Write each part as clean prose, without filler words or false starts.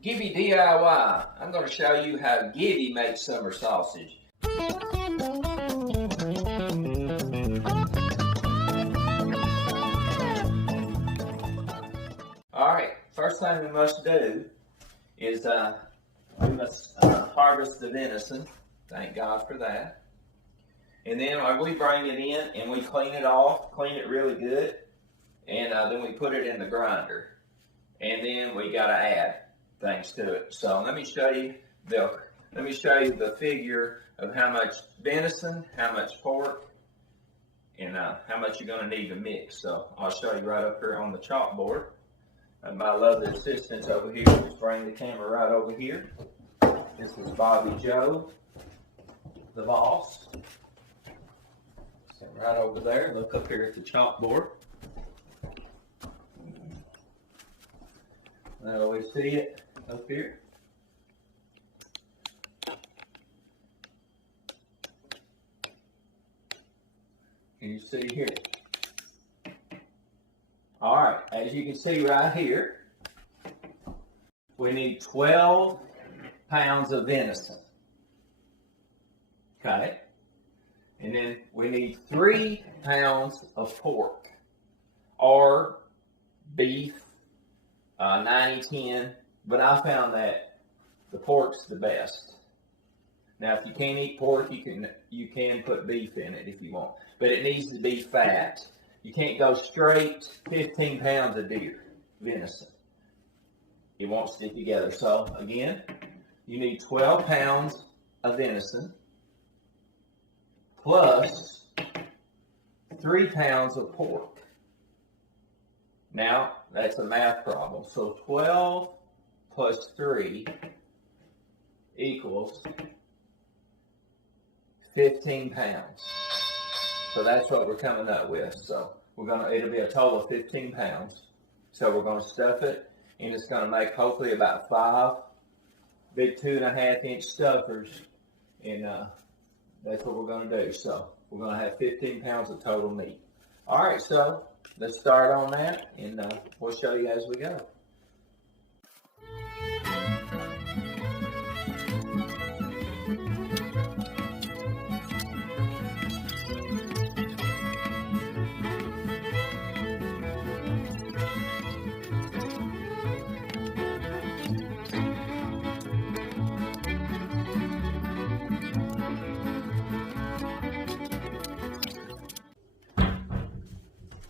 Gibby DIY. I'm going to show you how Gibby makes summer sausage. Alright, first thing we must do is we must harvest the venison. Thank God for that. And then we bring it in and we clean it off, clean it really good, and then we put it in the grinder. And then we got to add things to it. So let me show you the figure of how much venison, how much pork, and how much you're going to need to mix. So I'll show you right up here on the chalkboard. And my lovely assistants over here just bring the camera right over here. This is Bobby Joe, the boss. Sit right over there. Look up here at the chalkboard. I always see it up here. Can you see here? All right, as you can see right here, we need 12 pounds of venison. Okay, and then we need 3 pounds of pork or beef, 90-10, but I found that the pork's the best. Now, if you can't eat pork, you can put beef in it if you want, but it needs to be fat. You can't go straight 15 pounds of deer venison. It won't stick together. So again, you need 12 pounds of venison plus 3 pounds of pork. Now, that's a math problem. So 12 plus 3 equals 15 pounds. So that's what we're coming up with. So it'll be a total of 15 pounds. So we're going to stuff it, and it's going to make hopefully about 5 big 2.5-inch stuffers, and that's what we're going to do. So we're going to have 15 pounds of total meat. All right, so let's start on that, and we'll show you as we go.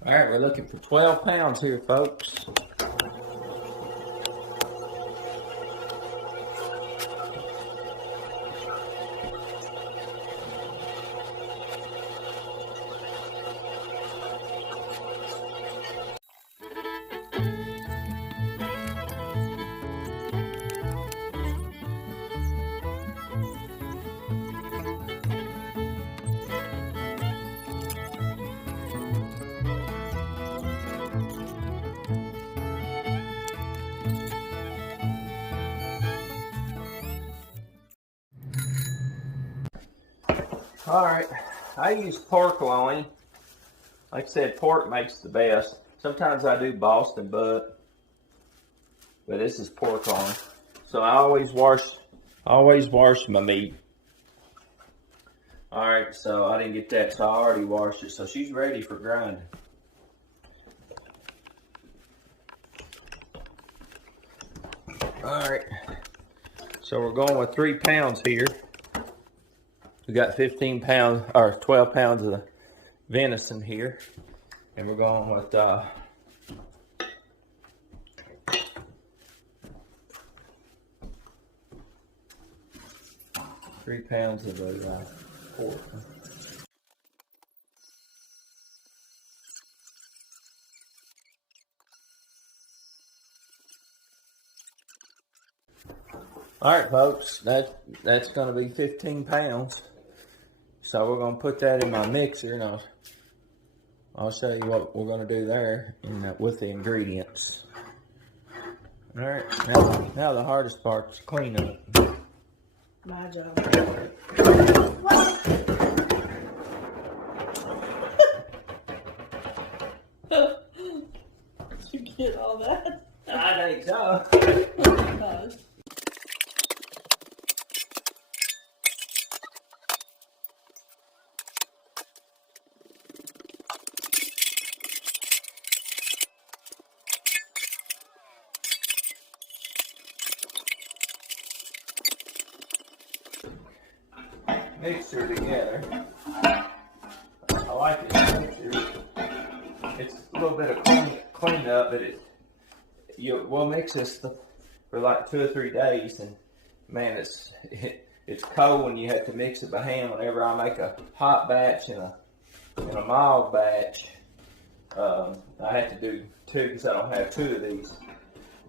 All right, we're looking for 12 pounds here, folks. All right, I use pork loin. Like I said, pork makes the best. Sometimes I do Boston butt, but this is pork loin. So I always wash my meat. All right, so I didn't get that, so I already washed it. So she's ready for grinding. All right, so we're going with 3 pounds here. We got 15 pounds or 12 pounds of venison here, and we're going with 3 pounds of the pork. All right, folks, that's going to be 15 pounds. So we're going to put that in my mixer, and I'll show you what we're going to do there with the ingredients. All right, now the hardest part is clean up. My job. Did you get all that? I think so. Close. Mixture together. I like this mixture. It's a little bit of clean up, but we'll mix this for like 2 or 3 days, and man, it's cold when you have to mix it by hand. Whenever I make a hot batch and a mild batch, I have to do 2 because I don't have 2 of these.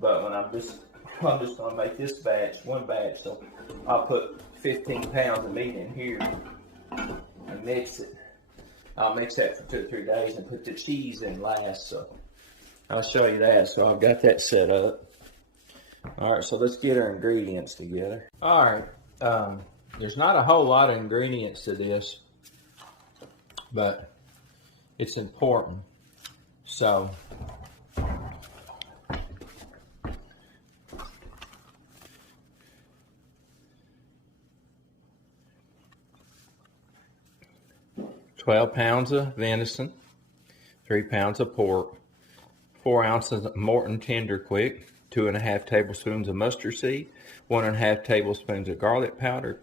But when I'm just gonna make this batch, 1 batch, so I'll put 15 pounds of meat in here and mix it. I'll mix that for 2 or 3 days and put the cheese in last. So I'll show you that. So I've got that set up. All right, so let's get our ingredients together. All right, there's not a whole lot of ingredients to this, but it's important. So $12 pounds of venison, 3 pounds of pork, 4 ounces of Morton Tender Quick, 2½ tablespoons of mustard seed, 1½ tablespoons of garlic powder,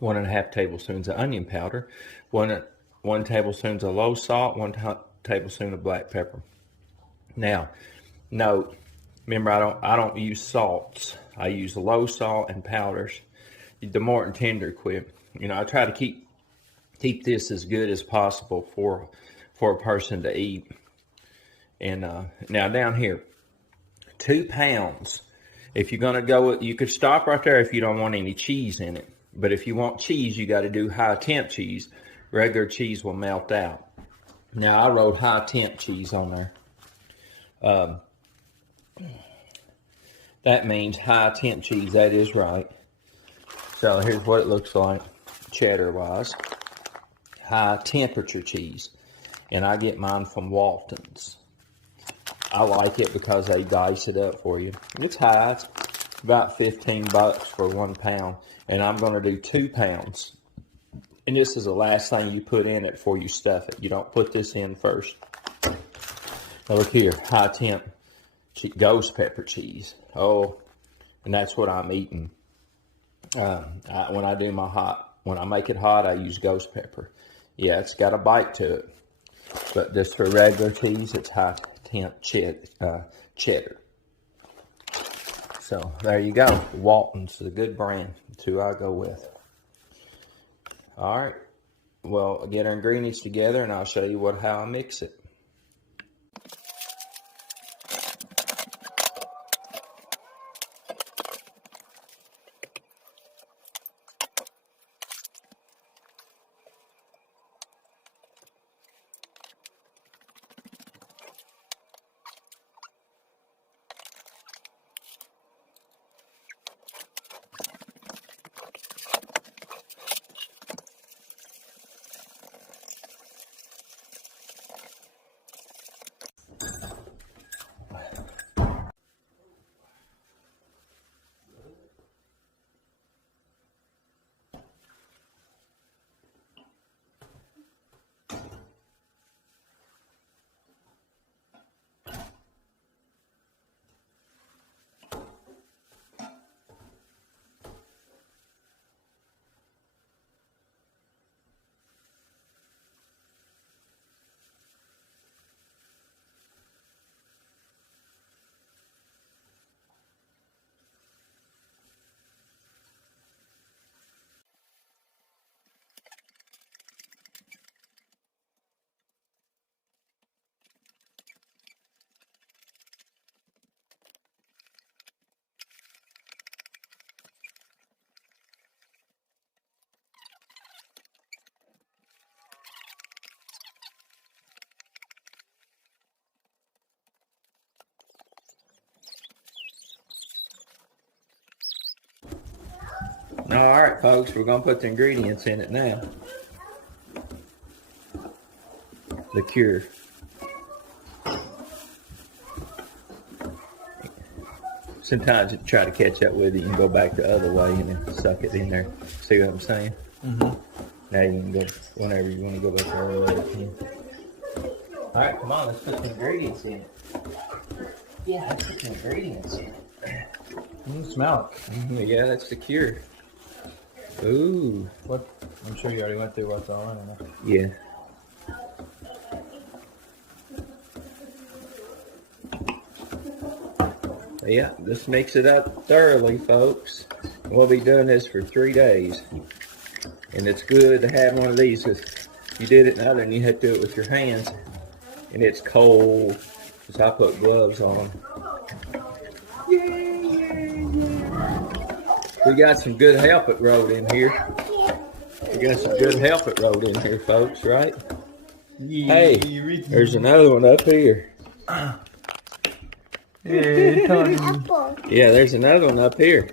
1½ tablespoons of onion powder, 1 tablespoons of low salt, 1 tablespoon of black pepper. Now, note, remember I don't use salts. I use low salt and powders. The Morton Tender Quick. You know, I try to keep this as good as possible for a person to eat. And now down here, 2 pounds. If you're gonna go with, you could stop right there if you don't want any cheese in it. But if you want cheese, you got to do high temp cheese. Regular cheese will melt out. Now I wrote high temp cheese on there. That means high temp cheese. That is right. So here's what it looks like, cheddar wise. High temperature cheese, and I get mine from Waltons. I like it because they dice it up for you. It's high. It's about $15 for 1 pound, and I'm going to do 2 pounds. And this is the last thing you put in it before you stuff it. You don't put this in first. Now look here, high temp ghost pepper cheese. Oh, and that's what I'm eating. When I make it hot, I use ghost pepper. Yeah, it's got a bite to it. But just for regular cheese, it's high temp cheddar. So there you go. Waltons is a good brand. That's who I go with. All right. Well, I'll get our ingredients together and I'll show you how I mix it. All right, folks, we're going to put the ingredients in it now. The cure. Sometimes it try to catch up with it and go back the other way and then suck it in there. See what I'm saying? Mm-hmm. Now you can go whenever you want to go back the other way. All right, come on, let's put some ingredients in it. Yeah, let's put some ingredients in it. Smell it. Mm-hmm. Yeah, that's the cure. Ooh. What? I'm sure you already went through what's all in there. Yeah. Yeah, just mix it up thoroughly, folks. We'll be doing this for 3 days. And it's good to have one of these because you did it in the other and you had to do it with your hands. And it's cold because I put gloves on. We got some good help it rolled in here. We got some good help it rolled in here, folks, right? Hey, there's another one up here. Apple. Yeah, there's another one up here.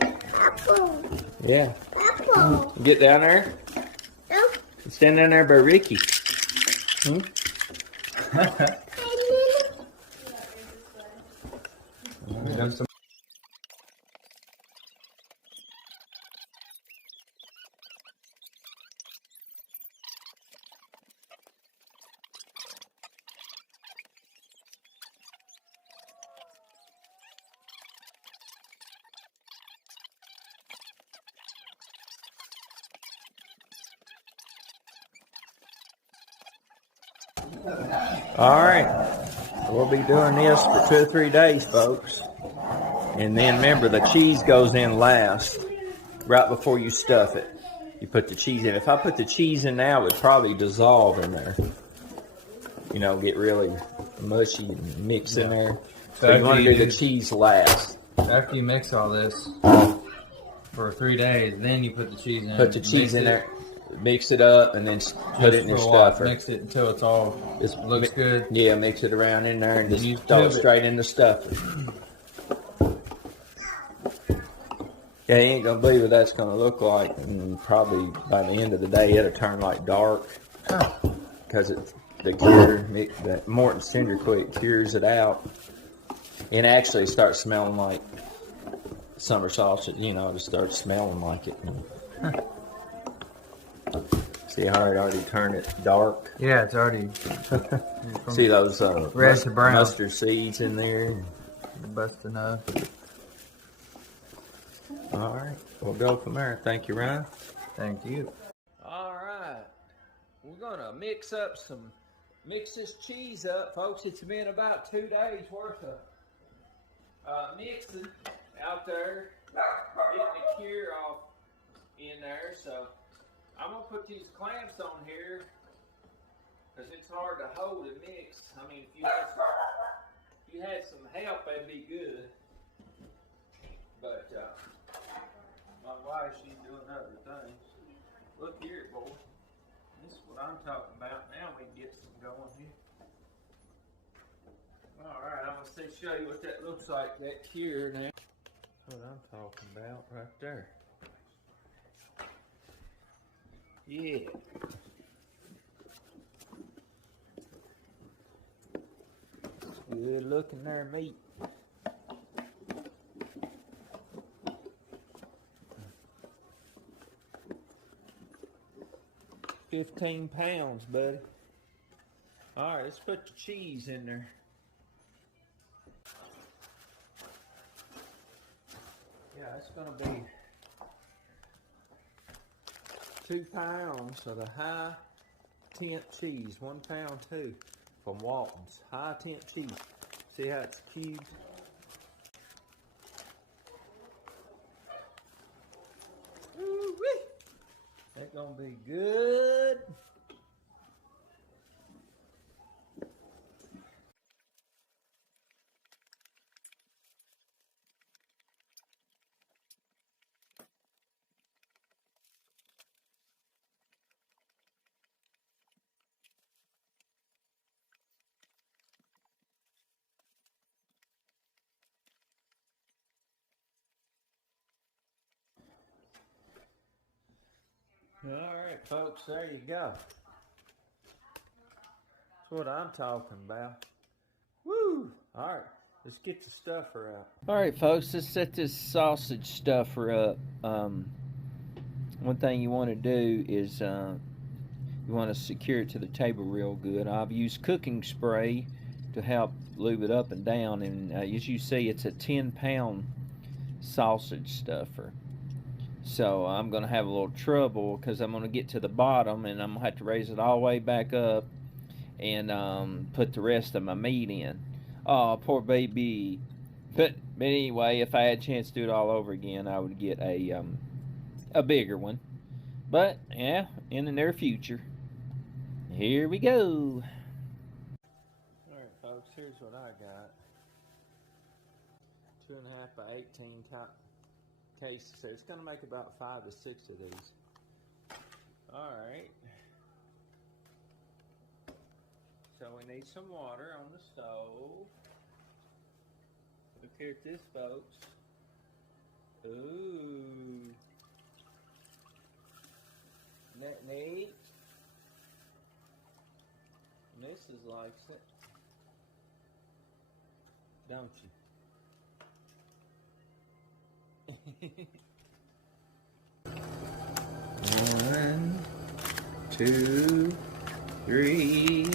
Apple. Yeah. Apple. Get down there. Nope. Stand down there by Ricky. Hmm? All right, we'll be doing this for 2 or 3 days, folks. And then remember, the cheese goes in last, right before you stuff it. You put the cheese in. If I put the cheese in now, it would probably dissolve in there. You know, get really mushy and mix in there. So you want to do the cheese last. After you mix all this for 3 days, then you put the cheese in. Put the cheese in there. Mix it up and then put it in your stuffer. Mix it until it's all looks good. Yeah, mix it around in there and just throw it straight in the stuffer. Yeah, you ain't gonna believe what that's gonna look like, and probably by the end of the day it'll turn like dark because it's the cure. That Morton Cinder Quick cures it out, and actually starts smelling like summer sausage. You know, it starts smelling like it. See how it already turned it dark? Yeah, it's already. See those red to brown mustard seeds in there? Busting up. All right, we'll go from there. Thank you, Ryan. Thank you. All right, we're gonna mix this cheese up, folks. It's been about 2 days worth of mixing out there, getting the cure off in there. So I'm gonna put these clamps on here because it's hard to hold and mix. I mean, if you had some help, that'd be good. But my wife, she's doing other things. Look here, boy. This is what I'm talking about. Now we can get some going here. All right, I'm gonna show you what that looks like. That cure now. That's what I'm talking about right there. Yeah. Good looking there, meat. £15, buddy. All right, let's put the cheese in there. Yeah, it's gonna be 2 pounds of the high temp cheese, 1 pound too, from Waltons. High temp cheese. See how it's cubed? Ooh-wee. That's gonna be good. All right, folks, there you go. That's what I'm talking about. Woo! All right, Let's get the stuffer out. Alright folks, let's set this sausage stuffer up. One thing you want to do is you want to secure it to the table real good. I've used cooking spray to help lube it up and down, and as you see, it's a 10-pound sausage stuffer. So I'm going to have a little trouble because I'm going to get to the bottom and I'm going to have to raise it all the way back up and put the rest of my meat in. Oh, poor baby. But anyway, if I had a chance to do it all over again, I would get a bigger one. But yeah, in the near future. Here we go. Alright folks, here's what I got. 2.5 by 18 top cases. So it's going to make about 5 to 6 of these. Alright. So we need some water on the stove. Look here at this, folks. Ooh. Isn't that neat? Mrs. likes it. Don't you? 1, 2, 3.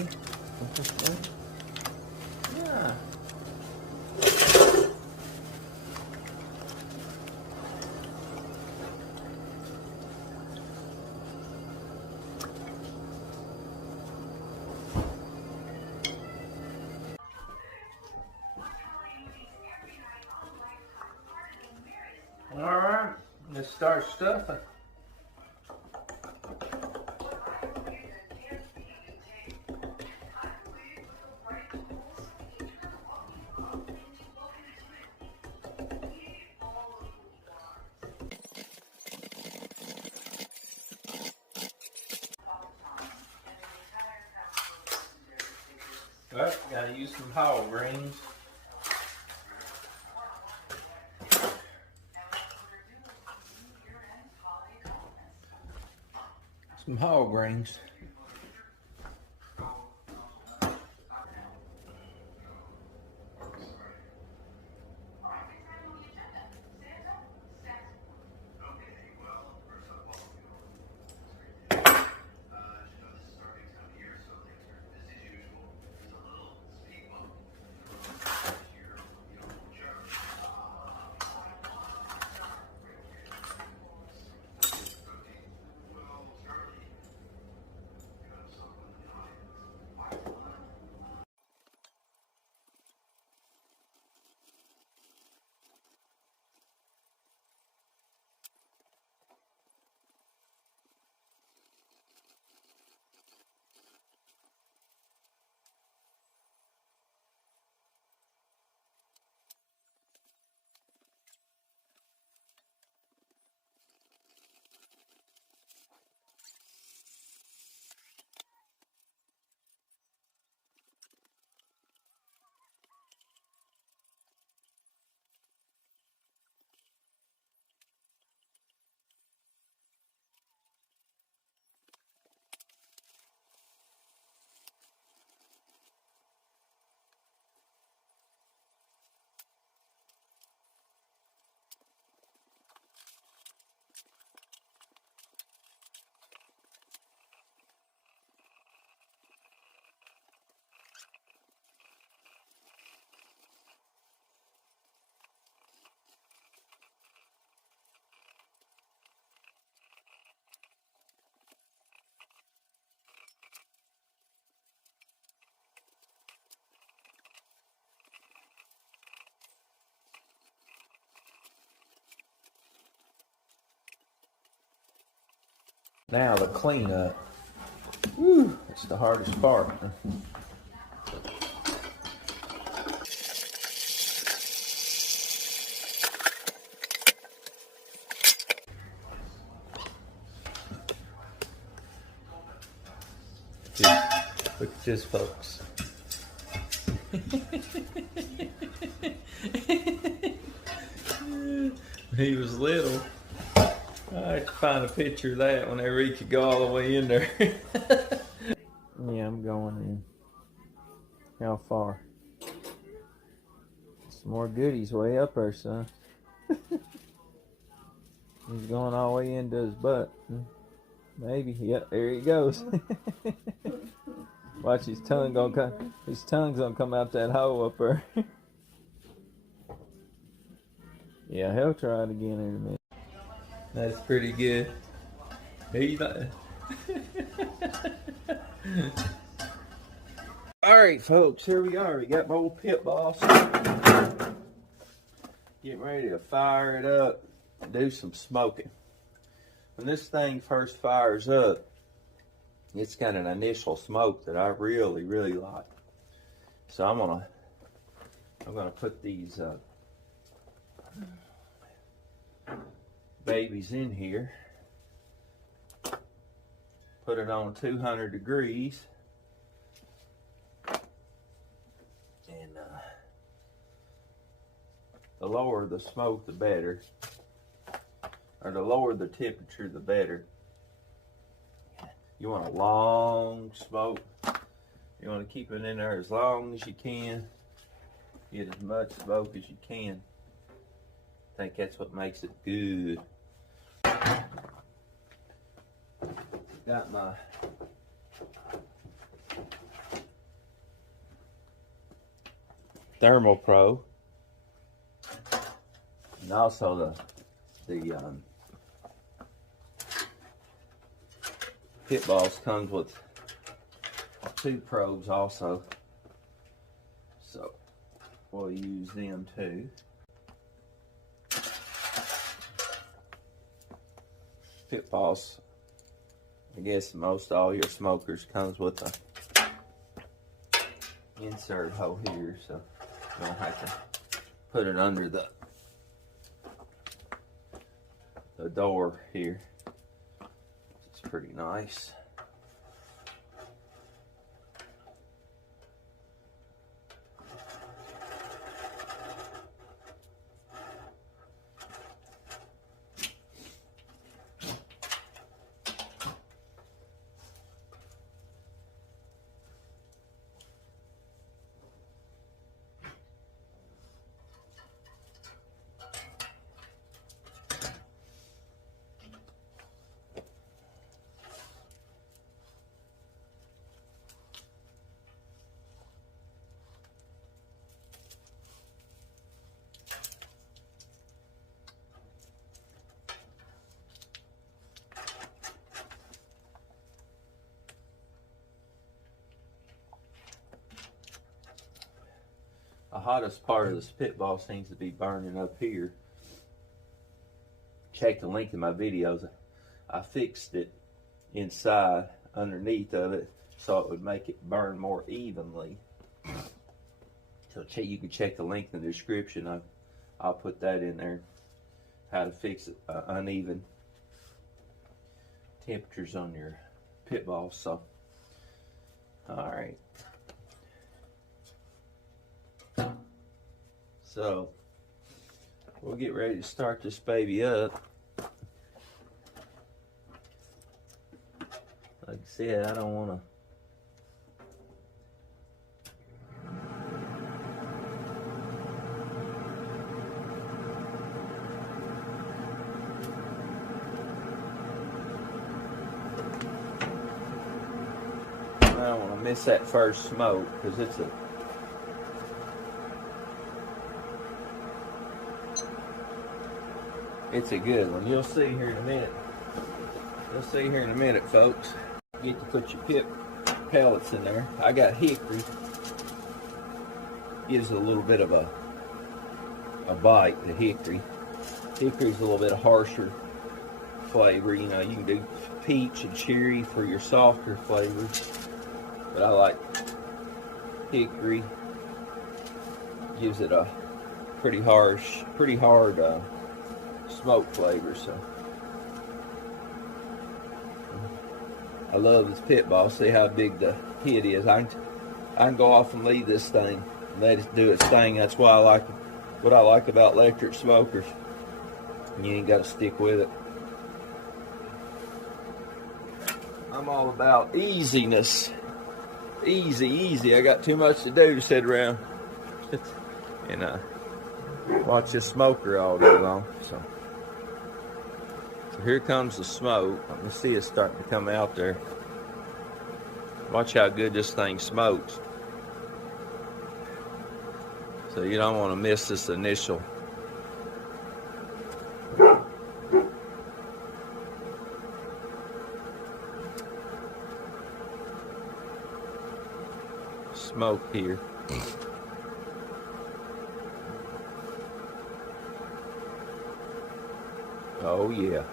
Yeah. All right, let's start stuffing. Well, gotta use some whole greens. Some whole grains. Now the cleanup. Woo, it's the hardest part. Look at this, folks. He was little. I have to find a picture of that whenever he could go all the way in there. Yeah, I'm going in. How far? Some more goodies way up there, son. He's going all the way into his butt. Maybe. Yep, there he goes. Watch his tongue gonna come. His tongue's gonna come out that hole up there. Yeah, he'll try it again in a minute. That's pretty good. He's not. Alright, folks, here we are. We got my old pit boss. Getting ready to fire it up and do some smoking. When this thing first fires up, it's got an initial smoke that I really, really like. So I'm gonna put these babies in here. Put it on 200 degrees. And the lower the smoke, the better. Or the lower the temperature, the better. You want a long smoke. You want to keep it in there as long as you can. Get as much smoke as you can. I think that's what makes it good. Got my Thermal Pro, and also the pit boss comes with 2 probes also, so we'll use them too. Pit boss, I guess most all your smokers comes with a insert hole here, so you don't have to put it under the door here. It's pretty nice. The hottest part of the spitball seems to be burning up here. Check the link in my videos. I fixed it inside underneath of it so it would make it burn more evenly. So you can check the link in the description. I'll put that in there. How to fix it, uneven temperatures on your pit balls. So, all right. So, we'll get ready to start this baby up. Like I said, I don't want to miss that first smoke because it's a good one. You'll see here in a minute. You'll see here in a minute, folks. Get to put your pit pellets in there. I got hickory. Gives a little bit of a bite to hickory. Hickory's a little bit harsher flavor. You know, you can do peach and cherry for your softer flavors. But I like hickory. Gives it a pretty hard smoke flavor. So I love this pit ball. See how big the hit is. I can go off and leave this thing and let it do its thing. That's why what I like about electric smokers. You ain't got to stick with it. I'm all about easiness. Easy. I got too much to do to sit around. And watch this smoker all day long. So here comes the smoke. Let me see it starting to come out there. Watch how good this thing smokes. So you don't want to miss this initial. Smoke here. Oh yeah.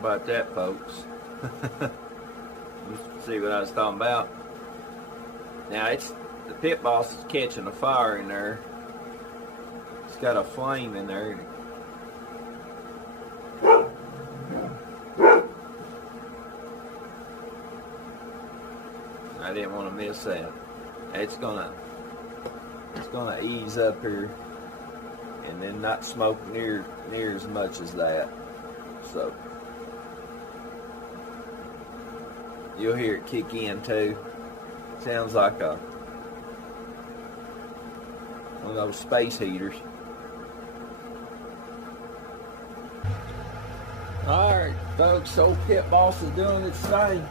About that, folks. You see what I was talking about. Now it's the pit boss is catching a fire in there. It's got a flame in there. I didn't want to miss that. It's gonna ease up here and then not smoke near as much as that. So you'll hear it kick in too. Sounds like one of those space heaters. Alright, folks, old pit boss is doing its thing.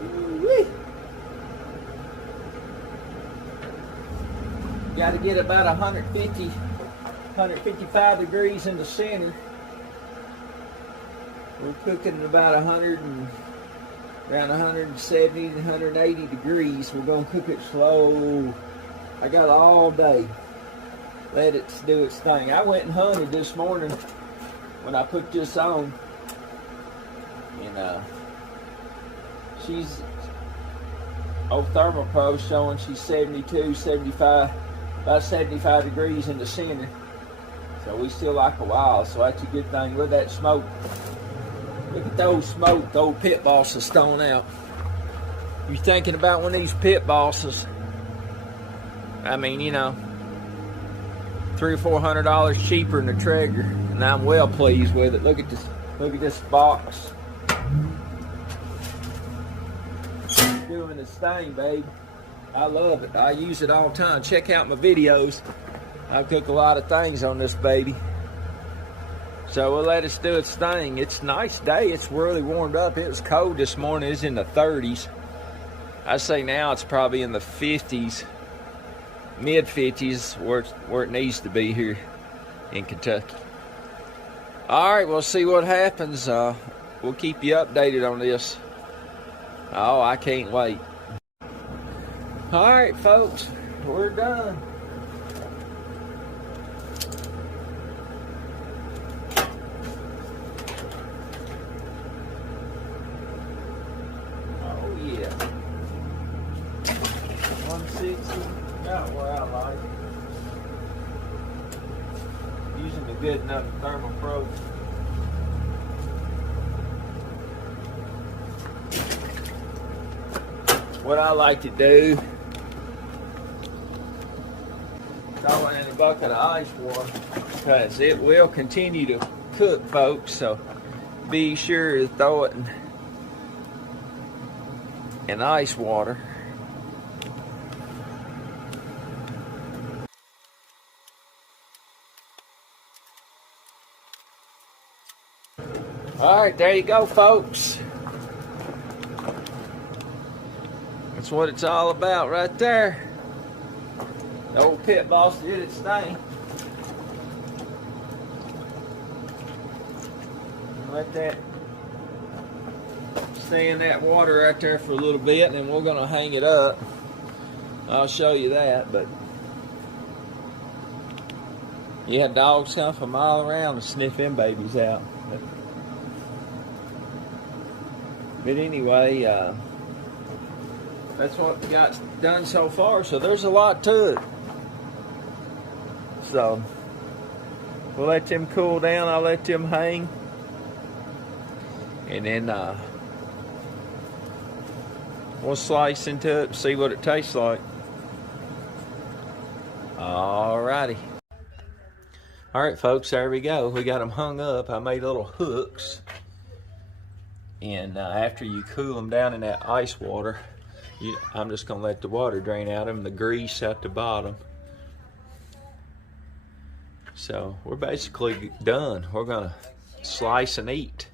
Woo-wee. Got to get about 155 degrees in the center. We're cooking at about around 170 to 180 degrees. We're going to cook it slow. I got all day. Let it do its thing. I went and hunted this morning when I put this on. And she's old thermal pro showing she's 72, 75, about 75 degrees in the center. So we still like a while, so that's a good thing. Look at that smoke. Look at those smoke the old pit boss is throwing out. You're thinking about one of these pit bosses. I mean, you know, $300 or $400 cheaper than the Traeger, and I'm well pleased with it. Look at this. Look at this box. It's doing its thing, babe. I love it. I use it all the time. Check out my videos. I cook a lot of things on this baby. So we'll let it do its thing. It's a nice day. It's really warmed up. It was cold this morning. It's in the 30s. I say now it's probably in the 50s, mid 50s, where it needs to be here in Kentucky. All right, we'll see what happens. We'll keep you updated on this. Oh, I can't wait. All right, folks, we're done. Yeah, 160, about where I like it. Using a good enough thermal probe. What I like to do, throw it in a bucket of ice water because it will continue to cook, folks. So be sure to throw it in ice water. All right, there you go, folks. That's what it's all about right there. The old pit boss did its thing. Let that stay in that water right there for a little bit, and then we're gonna hang it up. I'll show you that, but yeah, dogs come from a mile around to sniff them babies out. But anyway, that's what we got done so far. So there's a lot to it. So we'll let them cool down. I'll let them hang. And then we'll slice into it, see what it tastes like. Alrighty. Alright folks, there we go. We got them hung up. I made little hooks. And after you cool them down in that ice water, I'm just going to let the water drain out of them, the grease at the bottom. So we're basically done. We're going to slice and eat.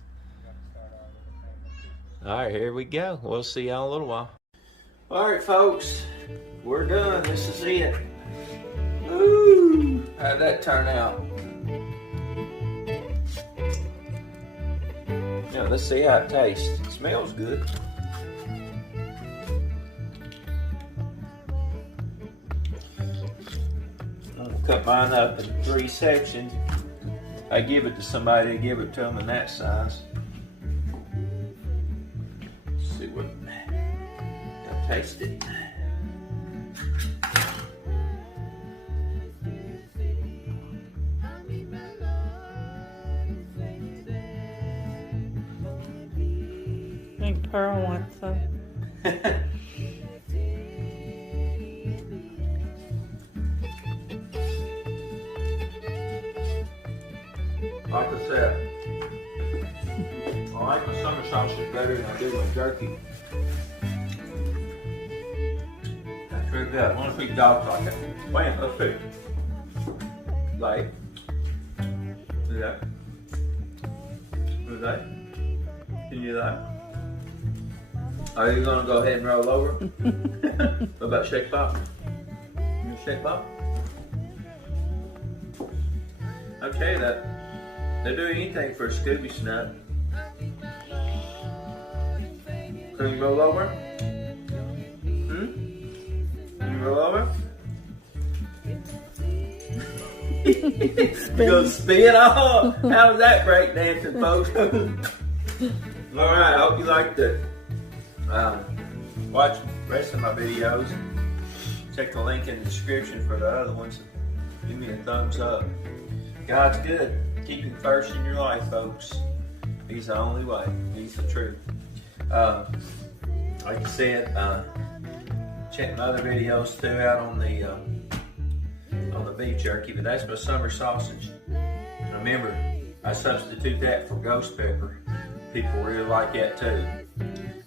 Alright, here we go. We'll see y'all in a little while. Alright folks, we're done. This is it. Ooh, how'd that turn out? Now let's see how it tastes. It smells good. I'm gonna cut mine up in 3 sections. I give it to somebody, I give it to them in that size. Let's see what, I'll taste it. I think Pearl wants some. Like I said, I like my summer sausage better than I do my jerky. That's really good. I want to feed dogs like that. Wait, let's see. Like, do that. Do that. Can you do that? Are you gonna go ahead and roll over? What about shake pop? You shake pop? Okay, they'll do anything for a Scooby Snap. Can you roll over? Can you roll over? You gonna spin? Oh, how's that break dancing, folks? Alright, I hope you liked it. Watch the rest of my videos. Check the link in the description for the other ones. Give me a thumbs up. God's good. Keep Him first in your life, folks. He's the only way. He's the truth. Like I said, check my other videos too out on the beef jerky, but that's my summer sausage. Remember, I substitute that for ghost pepper. People really like that too.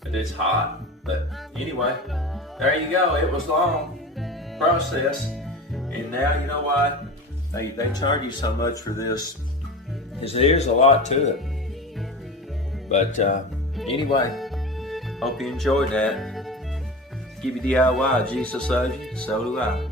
But it's hot. But anyway, there you go. It was long process, and now you know why they charge you so much for this. Because there's a lot to it. But anyway, hope you enjoyed that. Give you DIY. Jesus loves you. So do I.